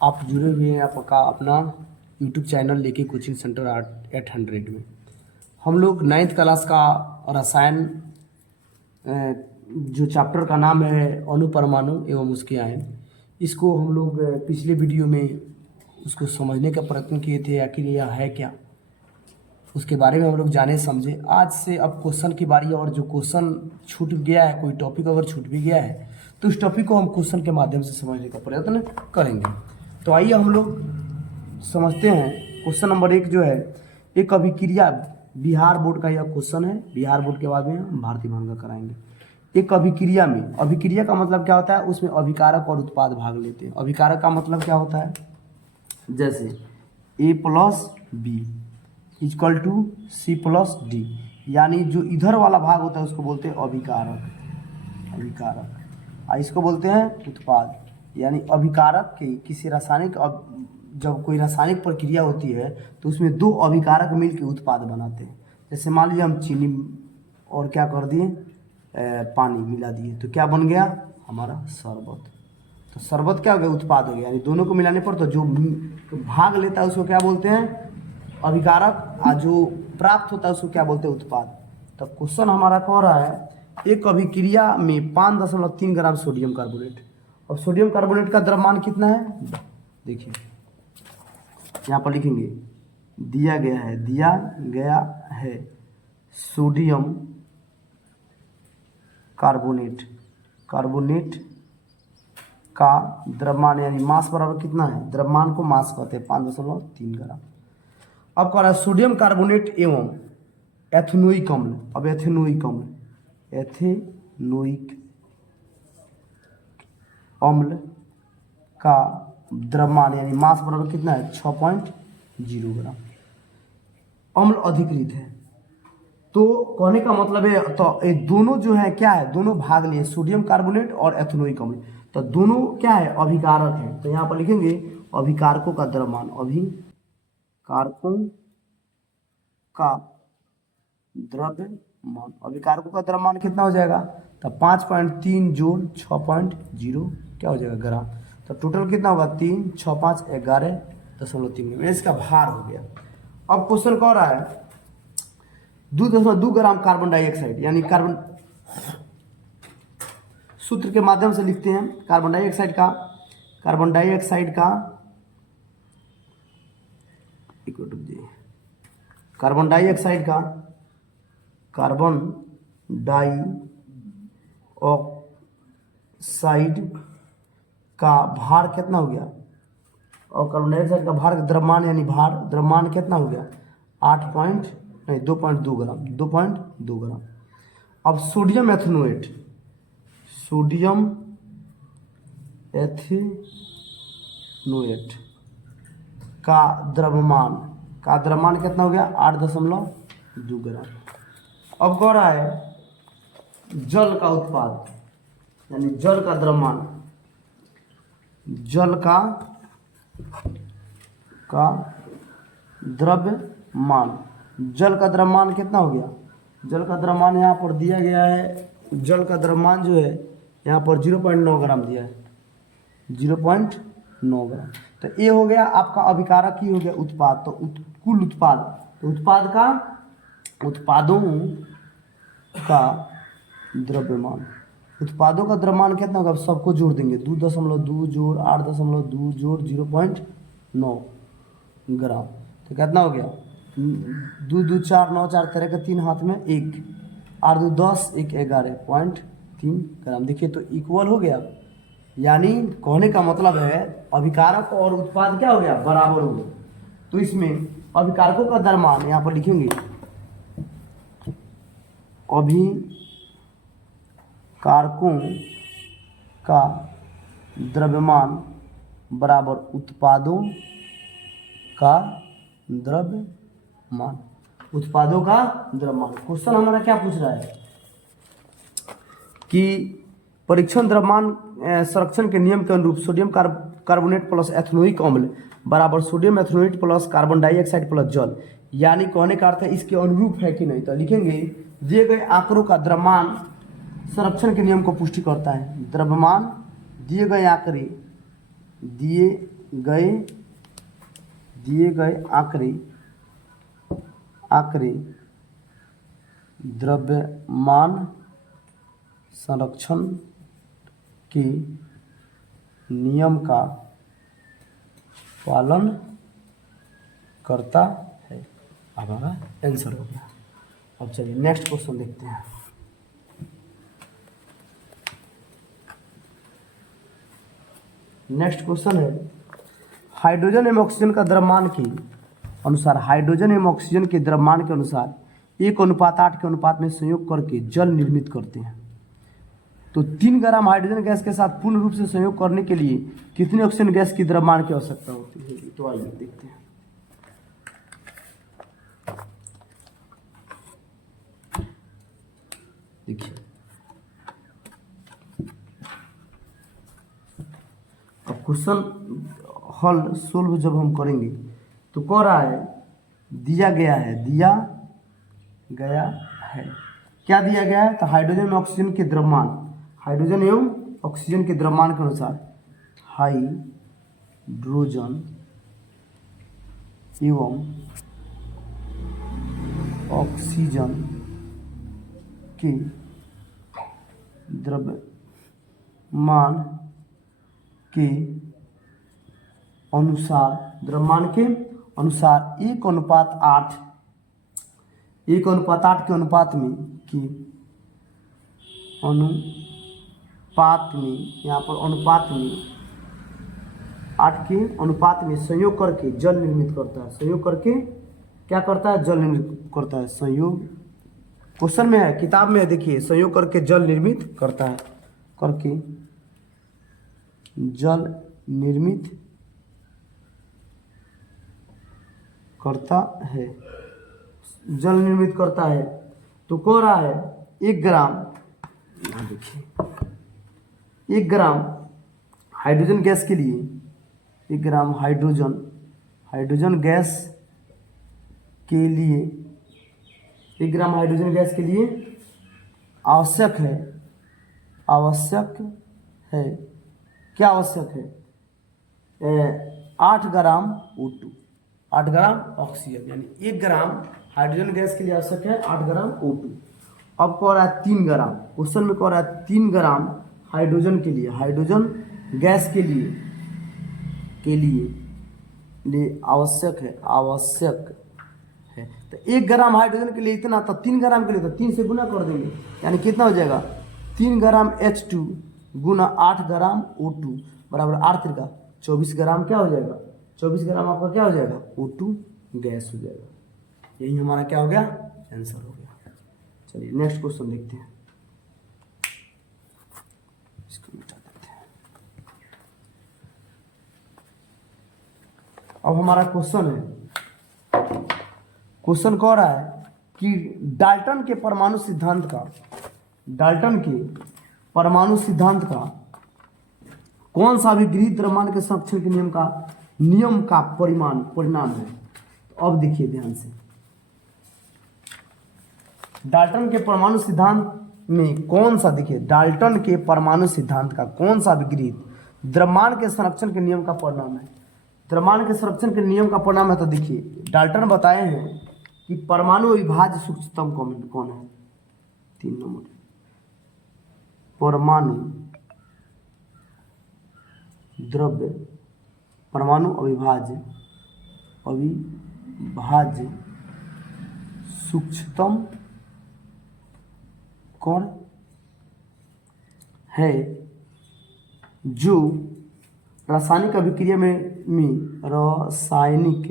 आप जुड़े हुए हैं आपका अपना यूट्यूब चैनल लेके कोचिंग सेंटर 800 में। हम लोग 9th क्लास का रसायन जो चैप्टर का नाम है अणुपरमाणु एवं उसके आयन, इसको हम लोग पिछले वीडियो में उसको समझने का प्रयत्न किए थे। आखिर यह है क्या, उसके बारे में हम लोग जाने समझे। आज से अब क्वेश्चन की बारी है, और जो क्वेश्चन छूट गया है, कोई टॉपिक अगर छूट भी गया है तो उस टॉपिक को हम क्वेश्चन के माध्यम से समझने का प्रयत्न करेंगे। तो आइए हम लोग समझते हैं। क्वेश्चन नंबर 1 जो है, एक अभिक्रिया, बिहार बोर्ड का यह क्वेश्चन है। बिहार बोर्ड के बाद में हम भारतीय भवन का कराएंगे। एक अभिक्रिया में, अभिक्रिया का मतलब क्या होता है, उसमें अभिकारक और उत्पाद भाग लेते हैं। अभिकारक का मतलब क्या होता है, जैसे A+B इक्वल टू C+D, यानी जो इधर वाला भाग होता है उसको बोलते हैं अभिकारक। और इसको बोलते हैं उत्पाद। यानी अभिकारक के किसी रासायनिक, जब कोई रासायनिक प्रक्रिया होती है तो उसमें दो अभिकारक मिलकर उत्पाद बनाते हैं। जैसे मान लीजिए हम चीनी और क्या कर दिए, पानी मिला दिए, तो क्या बन गया हमारा शरबत। तो शरबत क्या हो गया, उत्पाद हो गया। यानी दोनों को मिलाने पर तो जो भाग लेता है उसको क्या बोलते हैं, अभिकारक, और जो प्राप्त होता है उसको क्या बोलते हैं, उत्पाद। तो क्वेश्चन हमारा कह रहा है, एक अभिक्रिया में 5.3 ग्राम सोडियम कार्बोनेट। और सोडियम कार्बोनेट का द्रव्यमान कितना है, देखिए यहाँ पर लिखेंगे, दिया गया है सोडियम कार्बोनेट का द्रव्यमान, यानी मास बराबर कितना है, द्रव्यमान को मास कहते हैं, 5.3 ग्राम। अब कह रहा है सोडियम कार्बोनेट एवं एथेनोइक अम्ल। अब एथेनोइक अम्ल का द्रव्यमान यानी मास बराबर कितना है, 6.0 ग्राम। अम्ल अधिकृत है, तो कहने का मतलब है, तो ये दोनों जो है क्या है, दोनों भाग लिए, सोडियम कार्बोनेट और एथेनोइक अम्ल, तो दोनों क्या है, अभिकारक है। तो यहाँ पर लिखेंगे अभिकारकों का द्रव्यमान, अभिकारकों का द्रव्यमान। अभिकारकों का द्रव्यमान कितना हो जाएगा, तो 5.3 जोड़ 6.0 क्या हो जाएगा, ग्राम। तो टोटल कितना होगा, 3, 6, 5, 11.3 ग्राम। इसका भार हो गया। अब क्वेश्चन कह रहा है 2.2 ग्राम कार्बन डाइऑक्साइड, यानी कार्बन, सूत्र के माध्यम से लिखते हैं। कार्बन डाइऑक्साइड का कार्बन डाइऑक्साइड का भार कितना हो गया, और कार्बन डाइऑक्साइड का भार, द्रव्यमान यानी भार, द्रव्यमान कितना हो गया, 2.2 ग्राम। अब सोडियम एथेनोएट का द्रव्यमान कितना हो गया, 8.2 ग्राम। अब कह रहा है जल का उत्पाद, यानी जल का द्रव्यमान, जल का द्रव्यमान कितना हो गया, जल का द्रव्यमान यहाँ पर दिया गया है। जल का द्रव्यमान जो है यहाँ पर 0.9 ग्राम दिया है, 0.9 ग्राम। तो ये हो गया आपका अभिकारक, ही हो गया उत्पाद। तो कुल उत्पाद, तो उत्पादों का द्रव्यमान, उत्पादों का द्रव्यमान कितना होगा, सबको जोड़ देंगे, 2.2 जोड़ 8.2 जोड़ 0.9 ग्राम। तो कितना हो गया, 2 2 4 9 4 तरह के 3 हाथ में 1, 8 2 10 1 11.3 ग्राम। देखिए तो इक्वल हो गया। यानी कहने का मतलब है अभिकारक और उत्पाद क्या हो गया, बराबर हो गया। तो इसमें अभिकारकों का द्रव्यमान यहाँ पर लिखेंगे, अभिकारकों का द्रव्यमान बराबर उत्पादों का द्रव्यमान। क्वेश्चन हमारा क्या पूछ रहा है कि परीक्षण द्रव्यमान संरक्षण के नियम के अनुरूप सोडियम कार्बोनेट प्लस एथेनोइक अम्ल बराबर sodium ethanoate plus carbon dioxide plus जल। यानी कहने का अर्थ है इसके अनुरूप है कि नहीं। तो लिखेंगे दिए गए आंकड़ों का द्रव्यमान संरक्षण के नियम को पुष्टि करता है। द्रव्यमान दिए गए आंकड़े गए आंकड़े द्रव्यमान संरक्षण के नियम का पालन करता है। अब हमारा आंसर हो गया। अब चलिए नेक्स्ट क्वेश्चन देखते हैं। नेक्स्ट क्वेश्चन है हाइड्रोजन एवं ऑक्सीजन का द्रव्यमान के अनुसार, हाइड्रोजन एवं ऑक्सीजन के द्रव्यमान के अनुसार 1:8 के अनुपात में संयोग करके जल निर्मित करते हैं। तो 3 ग्राम हाइड्रोजन गैस के साथ पूर्ण रूप से संयोग करने के लिए कितने ऑक्सीजन गैस की द्रव्यमान की आवश्यकता होती है? तो आइए देखते हैं। देखिए अब क्वेश्चन हल सोल्व जब हम करेंगे तो कह रहा है दिया गया है क्या दिया गया है? तो हाइड्रोजन एवं ऑक्सीजन के द्रव्यमान, हाइड्रोजन एवं ऑक्सीजन के द्रव्यमान के अनुसार हाइड्रोजन एवं ऑक्सीजन के द्रव्यमान के अनुसार 1:8 के अनुपात में यहाँ पर अनुपात में 8 के अनुपात में संयोग करके जल निर्मित करता है। संयोग करके क्या करता है? जल निर्मित करता है। संयोग क्वेश्चन में है, किताब में है, देखिए संयोग करके जल निर्मित करता है, जल निर्मित करता है। तो कह रहा है 1 ग्राम, देखिए 1 ग्राम हाइड्रोजन गैस के लिए 1 ग्राम हाइड्रोजन गैस के लिए 1 ग्राम हाइड्रोजन गैस के लिए आवश्यक है क्या आवश्यक है? 8 ग्राम O2, 8 ग्राम ऑक्सीजन, यानी 1 ग्राम हाइड्रोजन गैस के लिए आवश्यक है 8 ग्राम O2। अब कह रहा है 3 ग्राम, क्वेश्चन में कह रहा है 3 ग्राम हाइड्रोजन के लिए, हाइड्रोजन गैस के लिए आवश्यक है। तो 1 ग्राम हाइड्रोजन के लिए इतना, तो 3 ग्राम के लिए तो 3 से गुना कर देंगे, यानी कितना हो जाएगा? 3 ग्राम H2 गुना 8 ग्राम O2 बराबर 8 त्रिका 24 ग्राम क्या हो जाएगा? 24 ग्राम आपका क्या हो जाएगा? O2 गैस हो जाएगा। यही हमारा क्या हो गया? आंसर हो गया। चलिए नेक्स्ट क्वेश्चन देखते हैं। इसको मिटा देते हैं। अब हमारा क्वेश्चन है, क्वेश्चन कह रहा है कि डाल्टन के परमाणु सिद्धांत का कौन सा भी गृहीत द्रव्यमान के संरक्षण के नियम का परिणाम है? तो अब देखिए ध्यान से, डाल्टन के परमाणु सिद्धांत में कौन सा, देखिए डाल्टन के परमाणु सिद्धांत का कौन सा विगृहीत द्रव्यमान के संरक्षण के नियम का परिणाम है? द्रव्यमान के संरक्षण के नियम का परिणाम है। तो देखिए डाल्टन बताए हैं कि परमाणु अविभाज्य सूक्ष्मतम कौन है? 3 नंबर, परमाणु अविभाज्य सूक्ष्मतम कौन है? जो रासायनिक अभिक्रिया में रासायनिक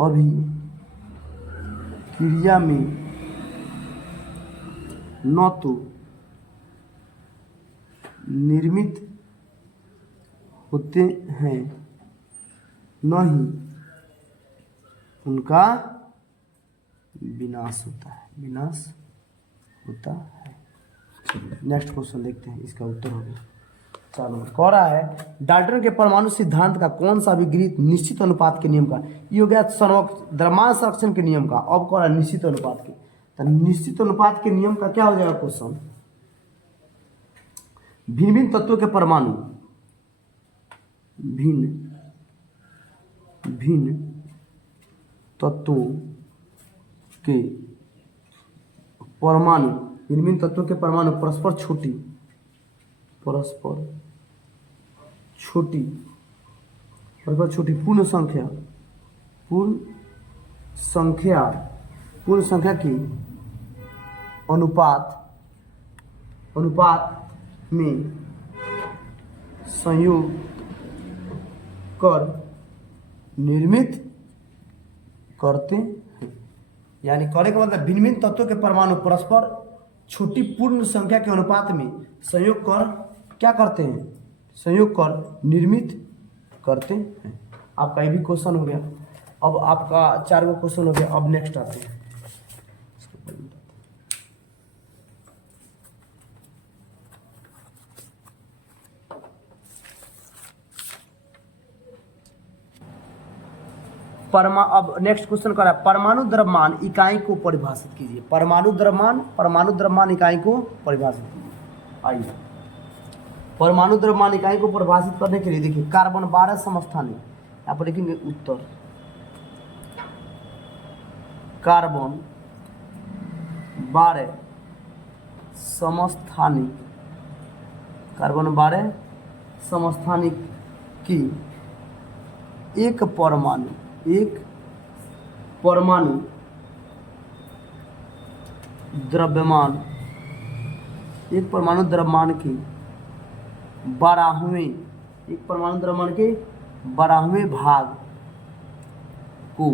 अभिक्रिया में न तो निर्मित होते हैं न ही उनका विनाश होता है। नेक्स्ट क्वेश्चन देखते हैं, इसका उत्तर हो गया। चलो कह रहा है डाल्टन के परमाणु सिद्धांत का कौन सा विगृहीत निश्चित अनुपात के नियम का, ये हो गया द्रव्यमान संरक्षण के नियम का। अब कह रहा है निश्चित अनुपात के, तो निश्चित अनुपात के नियम का क्या हो जाएगा क्वेश्चन? भिन्न भिन्न तत्वों के परमाणु भिन्न भिन्न तत्वों के परमाणु, भिन्न भिन्न तत्वों के परमाणु परस्पर छोटी पूर्ण संख्या की अनुपात में संयोग कर निर्मित करते हैं। यानी कहने का मतलब भिन्न भिन्न तत्वों के परमाणु परस्पर छोटी पूर्ण संख्या के अनुपात में संयोग कर क्या करते हैं, संयोग कर निर्मित करते हैं। आपका ये भी क्वेश्चन हो गया। अब आपका 4 गो क्वेश्चन हो गया। अब नेक्स्ट आते हैं। अब नेक्स्ट क्वेश्चन कर रहा है, परमाणु द्रव्यमान इकाई को परिभाषित कीजिए। परमाणु द्रव्यमान इकाई को परिभाषित कीजिए। आइए, परमाणु द्रव्यमान इकाई को परिभाषित करने के लिए देखिए, कार्बन 12 समस्थानिक, यहाँ पर लिखेंगे उत्तर, कार्बन 12 समस्थानिक, कार्बन 12 समस्थानिक की एक परमाणु द्रव्यमान की 12वें भाग को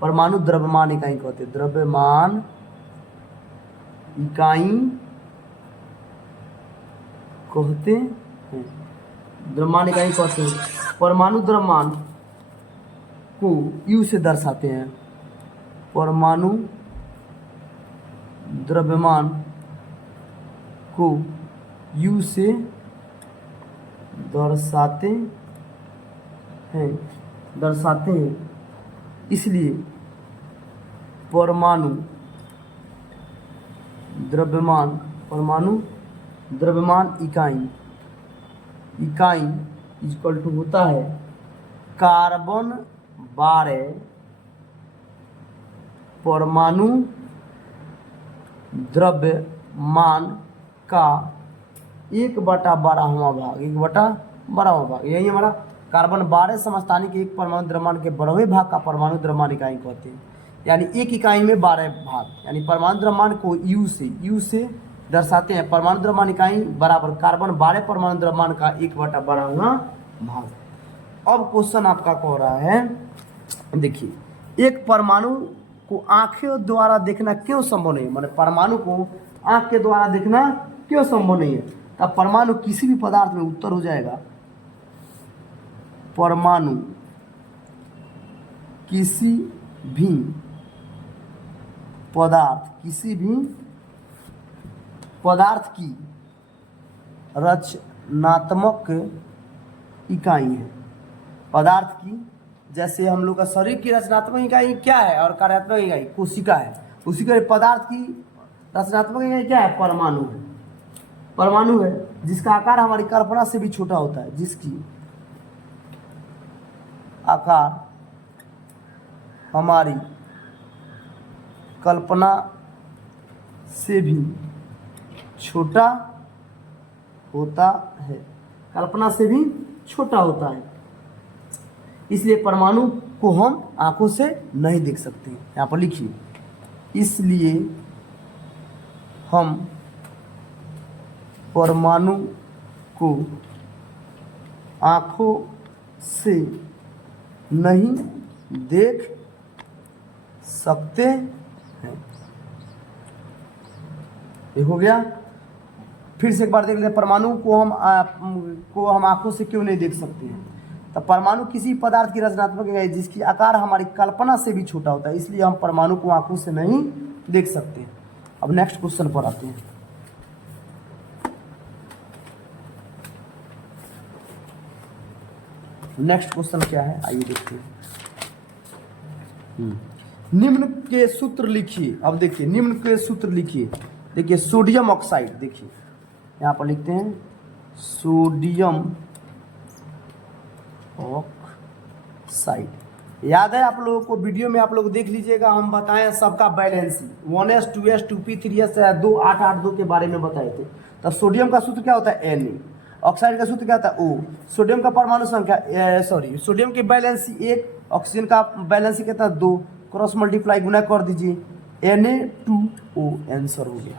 परमाणु द्रव्यमान इकाई कहते हैं। द्रव्यमान इकाई कहते हैं। द्रव्यमान इकाई कहते हैं। परमाणु द्रव्यमान को U से दर्शाते हैं। परमाणु द्रव्यमान को U से दर्शाते हैं। इसलिए परमाणु द्रव्यमान इकाई इक्वल टू होता है कार्बन 12 परमाणु द्रव्यमान का 1/12वां भाग। यही हमारा कार्बन 12 समस्थानिक एक परमाणु द्रव्यमान के 12वें भाग का परमाणु द्रव्यमान इकाई कहते हैं। यानी एक इकाई में 12 भाग, यानी परमाणु द्रव्यमान को U से दर्शाते हैं। परमाणु द्रव्यमान इकाई बराबर कार्बन 12 परमाणु द्रव्यमान का 1/12वां भाग। अब क्वेश्चन आपका कह रहा है, देखिए, एक परमाणु को आंखों द्वारा देखना क्यों संभव नहीं है? माने परमाणु को आंख के द्वारा देखना क्यों संभव नहीं है? तब परमाणु किसी भी पदार्थ में, उत्तर हो जाएगा परमाणु किसी भी पदार्थ की रचनात्मक इकाई है। पदार्थ की, जैसे हम लोग का शरीर की रचनात्मक इकाई क्या है और कार्यात्मक इकाई कोशिका है। उसी के पदार्थ की रचनात्मक इकाई क्या है? परमाणु है, जिसका आकार हमारी कल्पना से भी छोटा होता है। जिसकी आकार हमारी कल्पना से भी छोटा होता है। इसलिए परमाणु को हम आंखों से नहीं देख सकते। यहाँ पर लिखिए, इसलिए हम परमाणु को आंखों से नहीं देख सकते हैं। ये हो गया। फिर से एक बार देख लेते हैं, परमाणु को हम आंखों से क्यों नहीं देख सकते हैं? तो परमाणु किसी पदार्थ की रचनात्मक इकाई जिसकी आकार हमारी कल्पना से भी छोटा होता है, इसलिए हम परमाणु को आंखों से नहीं देख सकते। अब नेक्स्ट क्वेश्चन पर आते हैं। नेक्स्ट क्वेश्चन क्या है, आइए देखते हैं। निम्न के सूत्र लिखिए। अब देखिए, निम्न के सूत्र लिखिए। देखिए, सोडियम ऑक्साइड, देखिए यहाँ पर लिखते हैं सोडियम ऑक्साइड। याद है आप लोगों को, वीडियो में आप लोग देख लीजिएगा, हम बताएं सबका balance 1s 2s 2p 3s 2 8 8 2 के बारे में बताए थे। तब सोडियम का सूत्र क्या होता है Na, ऑक्साइड का सूत्र क्या होता है O, सोडियम का परमाणु संख्या सोडियम की बैलेंसी 1, ऑक्सीजन का बैलेंसी कितना 2, क्रॉस मल्टीप्लाई गुना कर दीजिए, Na2O आंसर हो गया।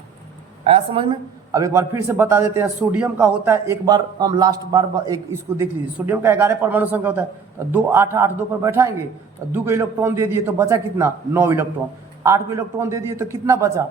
आया समझ में? अब एक बार फिर से बता देते हैं, सोडियम का होता है, एक बार हम लास्ट बार एक इसको देख लीजिए, सोडियम का 11 परमाणु संख्या होता है, तो 2 8 8 2 पर बैठाएंगे तो 2 को इलेक्ट्रॉन दे दिए तो बचा कितना 9 इलेक्ट्रॉन, 8 को इलेक्ट्रॉन दे दिए तो कितना बचा,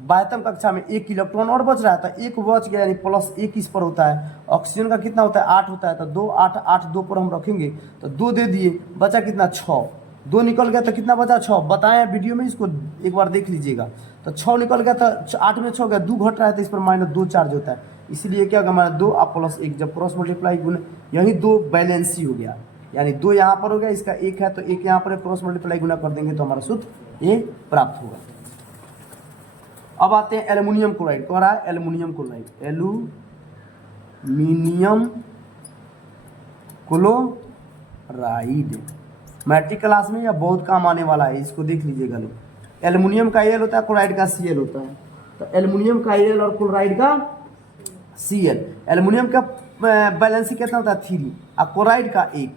22वीं कक्षा में 1 इलेक्ट्रॉन और बच रहा है, तो 1 बच गया, यानी +1 इस पर होता है। ऑक्सीजन का कितना होता है 8 होता है, तो 2 8 8 2 पर हम रखेंगे तो 2 दे दिए, बचा कितना 6, 2 निकल गया तो कितना बचा 6, बताएं वीडियो में, इसको एक बार देख लीजिएगा। तो 6 निकल गया तो 8 में 6 गया, 2 घट रहा है तो इस पर -2 चार्ज होता है, इसलिए क्या होगा हमारा 2 और +1 जब क्रॉस मल्टीप्लाई गुना, यही 2 बैलेंसी हो गया, यानी 2 यहाँ पर हो गया, इसका 1 है तो 1 यहाँ पर क्रॉस मल्टीप्लाई गुना कर देंगे तो हमारा सूत्र ये प्राप्त होगा। अब आते हैं एल्युमिनियम क्लोराइड, कह रहा है aluminium chloride, aluminium chloride matric class में यह बहुत काम आने वाला है, इसको देख लीजिएगा लोग। एल्युमिनियम का Al होता है, क्लोराइड का Cl होता है, तो एल्युमिनियम का Al और क्लोराइड का Cl, एल्युमिनियम का बैलेंसी कितना होता है 3 और क्लोराइड का 1,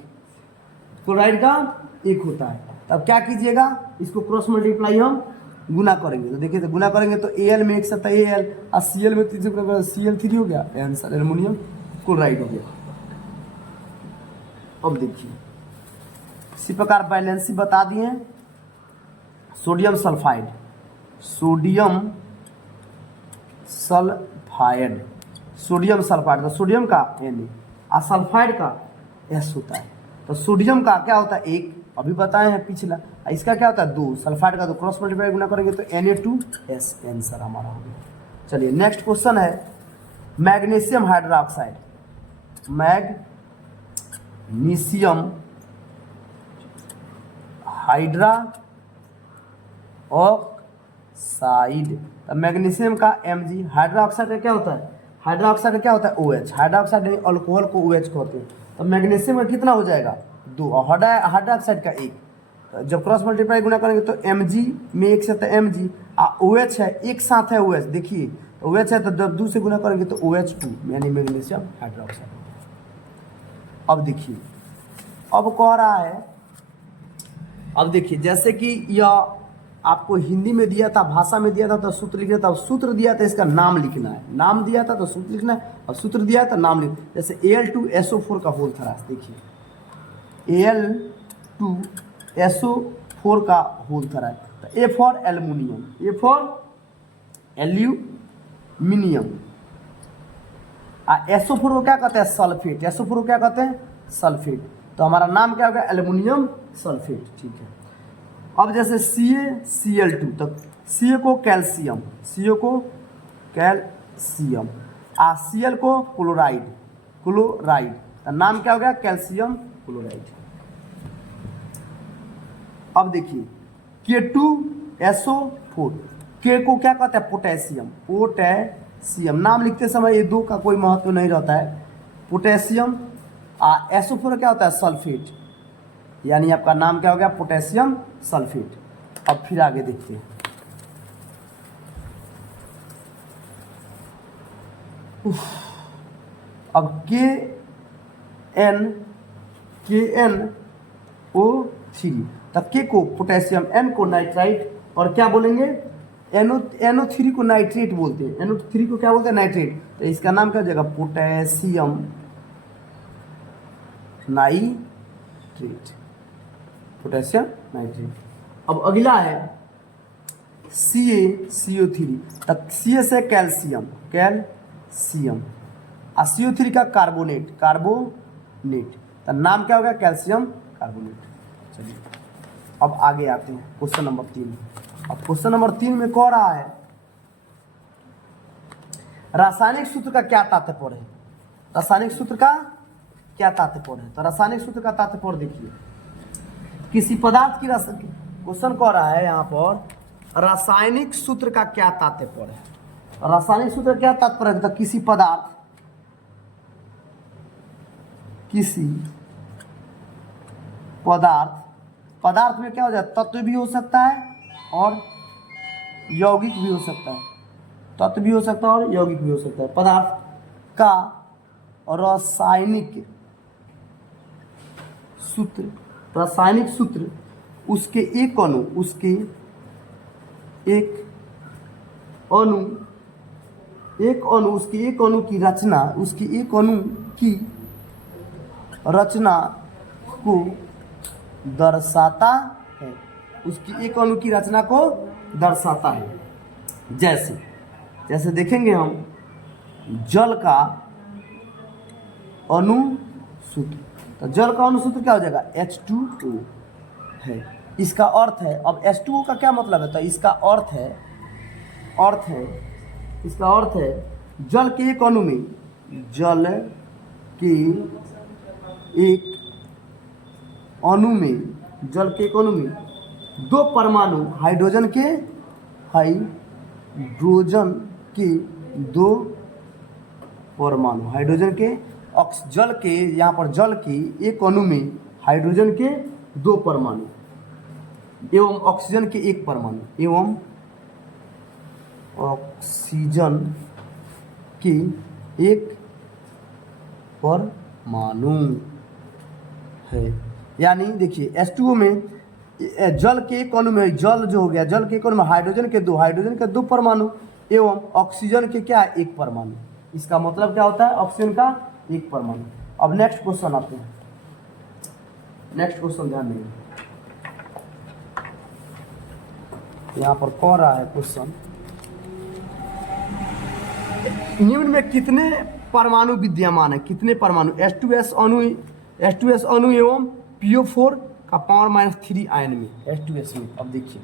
क्लोराइड का 1 होता है। तब क्या कीजिएगा, इसको क्रॉस मल्टीप्लाई हम गुना करेंगे, तो देखिए तो गुना करेंगे तो Al में 1 7 Al और Cl में 3 Cl3 हो गया, आंसर एल्युमिनियम क्लोराइड हो गया। अब देखिए इसी प्रकार बैलेंसी बता दिए, sodium sulphide, sodium sulphide, sodium sulphide तो सोडियम का Na और सल्फाइड का S होता है, तो सोडियम का क्या होता है 1, अभी बताए हैं पिछला, इसका क्या होता है 2, सल्फाइड का तो क्रॉस मल्टीप्लाई गुना करेंगे तो Na2S आंसर हमारा हो गया। चलिए नेक्स्ट क्वेश्चन है magnesium hydroxide, magnesium hydra oxide, तो मैग्नीशियम का Mg, हाइड्रोक्साइड का क्या होता है, हाइड्रोक्साइड का क्या होता है OH, हाइड्रोक्साइड अल्कोहल को OH कहते हैं, तो मैग्नीशियम का कितना हो जाएगा 2 और हाइड्रोक्साइड का 1, तो जब क्रॉस मल्टीप्लाई गुना करेंगे तो Mg में 1 से तो Mg और OH है एक साथ है OH, देखिए तो OH है तो जब 2 से गुना करेंगे तो OH2 यानी मैग्नीशियम हाइड्रोक्साइड। अब देखिए अब कह रहा है, अब देखिए जैसे कि यह आपको हिंदी में दिया था, भाषा में दिया था तो सूत्र लिखना था, सूत्र दिया था इसका नाम लिखना है, नाम दिया था तो सूत्र लिखना है, और सूत्र दिया है तो नाम लिखना। जैसे Al2SO4 का होल थरास, देखिए Al2SO4 का होल थरास, तो A for aluminium, A for aluminium, SO4 को क्या कहते हैं सल्फेट, SO4 को क्या कहते हैं सल्फेट, तो हमारा नाम क्या होगा एल्युमिनियम सल्फेट, ठीक है। अब जैसे CaCl2, तो Ca को कैल्शियम, CO को कैल्शियम, Cl को क्लोराइड, क्लोराइड, तो नाम क्या हो गया कैल्शियम क्लोराइड। अब देखिए K2SO4, K को क्या कहते हैं पोटेशियम, पोटेशियम, नाम लिखते समय ये 2 का कोई महत्व नहीं रहता है, पोटेशियम, SO4 क्या होता है सल्फेट, यानी आपका नाम क्या हो गया पोटेशियम सल्फेट। अब फिर आगे देखते हैं, अब KNO3, तब K को पोटेशियम, N को नाइट्राइट, और क्या बोलेंगे NO3 को नाइट्रेट बोलते हैं, NO3 को क्या बोलते हैं नाइट्रेट, तो इसका नाम क्या हो जाएगा पोटेशियम नाइट्रेट, पोटेशियम नाइट्रेट। अब अगला है CaCO3, तब Ca से कैल्शियम, कैल्शियम, और CO3 का कार्बोनेट, कार्बोनेट, तो नाम क्या होगा कैल्शियम कार्बोनेट। चलिए अब आगे आते हैं क्वेश्चन नंबर 3। अब क्वेश्चन नंबर 3 में कह रहा है रासायनिक सूत्र का क्या तात्पर्य है, रासायनिक सूत्र का क्या तात्पर्य है, तो रासायनिक सूत्र का तात्पर्य देखिए, किसी पदार्थ की क्वेश्चन कह रहा है यहाँ पर रासायनिक सूत्र का क्या तात्पर्य है, रासायनिक सूत्र क्या तात्पर्य था? किसी पदार्थ में क्या हो जाए, तत्व भी हो सकता है और यौगिक भी हो सकता है, तत्व भी हो सकता है और यौगिक भी हो सकता है। पदार्थ का रासायनिक सूत्र उसके एक अणु की रचना को दर्शाता है, उसकी एक अणु की रचना को दर्शाता है। जैसे देखेंगे हम जल का अणु सूत्र, तो जल का अणु सूत्र क्या हो जाएगा? H2O है। इसका अर्थ है, अब H2O का क्या मतलब है? तो इसका अर्थ है जल के एक अणु में दो परमाणु हाइड्रोजन के दो परमाणु जल के एक अणु में हाइड्रोजन के दो परमाणु एवं ऑक्सीजन के एक परमाणु है। यानी देखिए H2O में जल के एक अणु में हाइड्रोजन के दो परमाणु एवं ऑक्सीजन के क्या, एक परमाणु। इसका मतलब क्या होता है? ऑक्सीजन का एक परमाणु। अब नेक्स्ट क्वेश्चन आते हैं। नेक्स्ट क्वेश्चन ध्यान देंगे, यहाँ पर कह रहा है क्वेश्चन, निम्न में कितने परमाणु विद्यमान है? कितने परमाणु? H2S अणु एवं PO4 का पावर -3 आयन में, H2S में। अब देखिए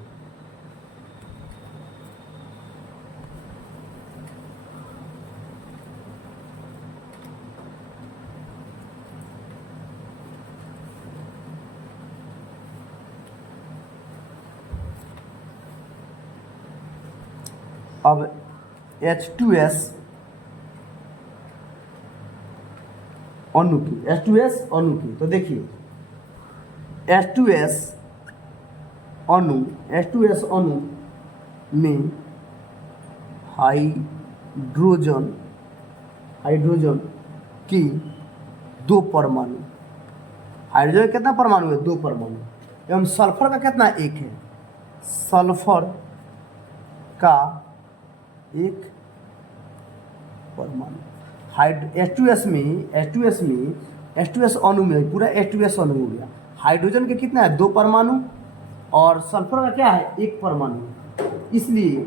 अब H2S अणु की तो देखिए H2S अणु में हाइड्रोजन की दो परमाणु, हाइड्रोजन कितना परमाणु है? दो परमाणु। एवं सल्फर का कितना? एक है। सल्फर का एक परमाणु। H2S अणु में पूरा H2S अणु हो गया। हाइड्रोजन के कितना है? दो परमाणु और सल्फर का क्या है? एक परमाणु। इसलिए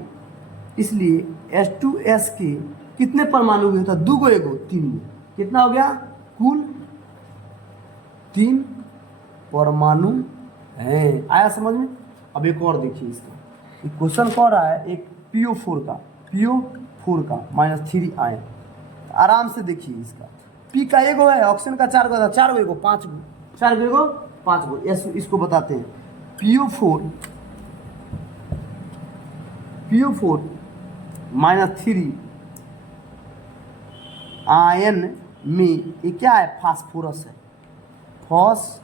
H2S के कितने परमाणु हुए? तो दो गो, एगो, तीन गो। कितना हो गया? कुल 3 परमाणु हैं। आया समझ में? अब एक और देखिए, इसका क्वेश्चन कह रहा है एक PO4 का -3 आयन। आराम से देखिए, इसका P का एगो है, ऑक्सीजन का 4 गो, 4 गो एगो 5 गो, 4 गो एगो 5 गो। इसको बताते हैं PO4 -3 आयन में ये क्या है? फास्फोरस है। फास्फोरस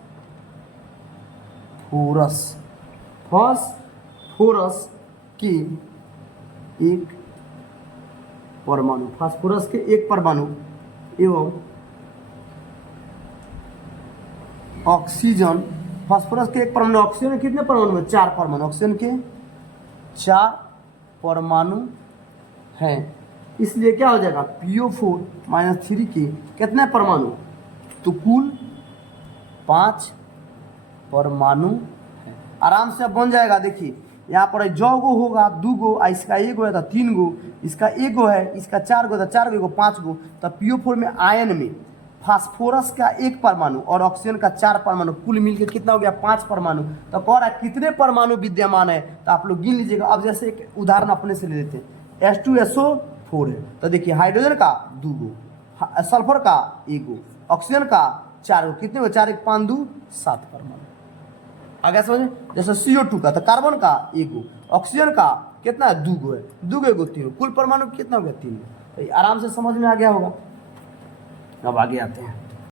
की एक परमाणु, फास्फोरस के एक परमाणु एवं ऑक्सीजन, फास्फोरस के एक परमाणु, ऑक्सीजन के कितने परमाणु है? 4 परमाणु। ऑक्सीजन के 4 परमाणु हैं। इसलिए क्या हो जाएगा? PO4 -3 के कितने परमाणु? तो कुल 5 परमाणु है। आराम से अब बन जाएगा। देखिए यहाँ पर जो गो होगा 2 गो, इसका 1 गो है तो 3 गो, इसका 1 गो है, इसका 4 गो तो 4 गो, 5 गो। तो PO4 में आयन में फास्फोरस का 1 परमाणु और ऑक्सीजन का 4 परमाणु, कुल मिलकर कितना हो गया? 5 परमाणु। तो कह रहा है कितने परमाणु विद्यमान है? तो आप लोग गिन लीजिएगा। अब जैसे एक उदाहरण अपने से ले लेते हैं, H2SO4 है, तो देखिए हाइड्रोजन का 2 गो, सल्फर का 1 गो, ऑक्सीजन का 4 गो। कितने हो? 4 1 5 2 7 परमाणु। आगे समझे? जैसे CO2 का, तो कार्बन का 1 गो, ऑक्सीजन का कितना है, 2 गो है, 2 गो 3, कुल परमाणु कितना हो गया, 3। तो आराम से समझ में आ गया होगा। अब आगे आते हैं।